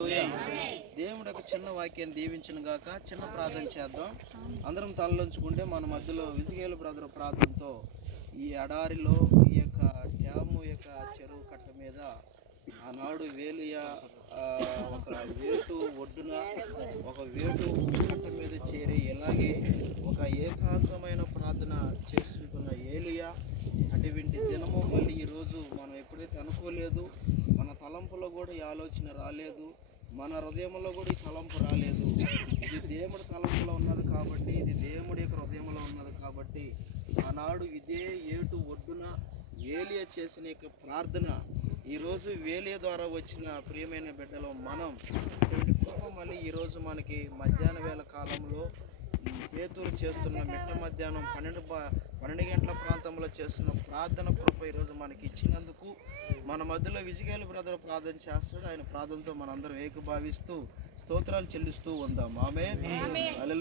దేవుడు ఒక చిన్న వాక్యాన్ని దీవించిన గాక చిన్న ప్రార్థన చేద్దాం. అందరం తలలోంచుకుంటే మన మధ్యలో విసిగేలు బ్రదర్ ప్రార్థనతో ఈ ఎడారిలో ఈ యొక్క డ్యాము యొక్క చెరువు కట్ట మీద ఆనాడు వేలియ ఆ, ఒక వేటు ఒడ్డున ఒక వేటు కట్ట మీద చేరి ఇలాగే ఒక ఏకాంతమైన ప్రార్థన చేసుకున్న ఏలియా. అటువంటి దినము మళ్ళీ ఈరోజు మనం ఎప్పుడైతే అనుకోలేదు మన తలంపులో కూడా ఈ ఆలోచన రాలేదు మన హృదయంలో కూడా ఈ తలంపు రాలేదు. ఇది దేవుడి తలంపులో ఉన్నది కాబట్టి ఇది దేవుడి యొక్క హృదయంలో ఉన్నది కాబట్టి ఆనాడు ఇదే ఏటు ఒడ్డున వేలియ చేసిన యొక్క ప్రార్థన ఈరోజు వేలియ ద్వారా వచ్చిన ప్రియమైన బిడ్డలో మనం ఇటువంటి కృప మళ్ళీ ఈరోజు మనకి మధ్యాహ్న వేళ కాలం పేతురు చేస్తున్న మిట్ట మధ్యాహ్నం పన్నెండు పన్నెండు గంటల ప్రాంతంలో చేస్తున్న ప్రార్థన కృప ఈరోజు మనకి ఇచ్చినందుకు మన మధ్యలో విజయగాలి బ్రదర్ ప్రార్థన చేస్తాడు. ఆయన ప్రార్థనతో మనందరం ఏకభావిస్తూ స్తోత్రాలు చెల్లిస్తూ ఉందాం. ఆమె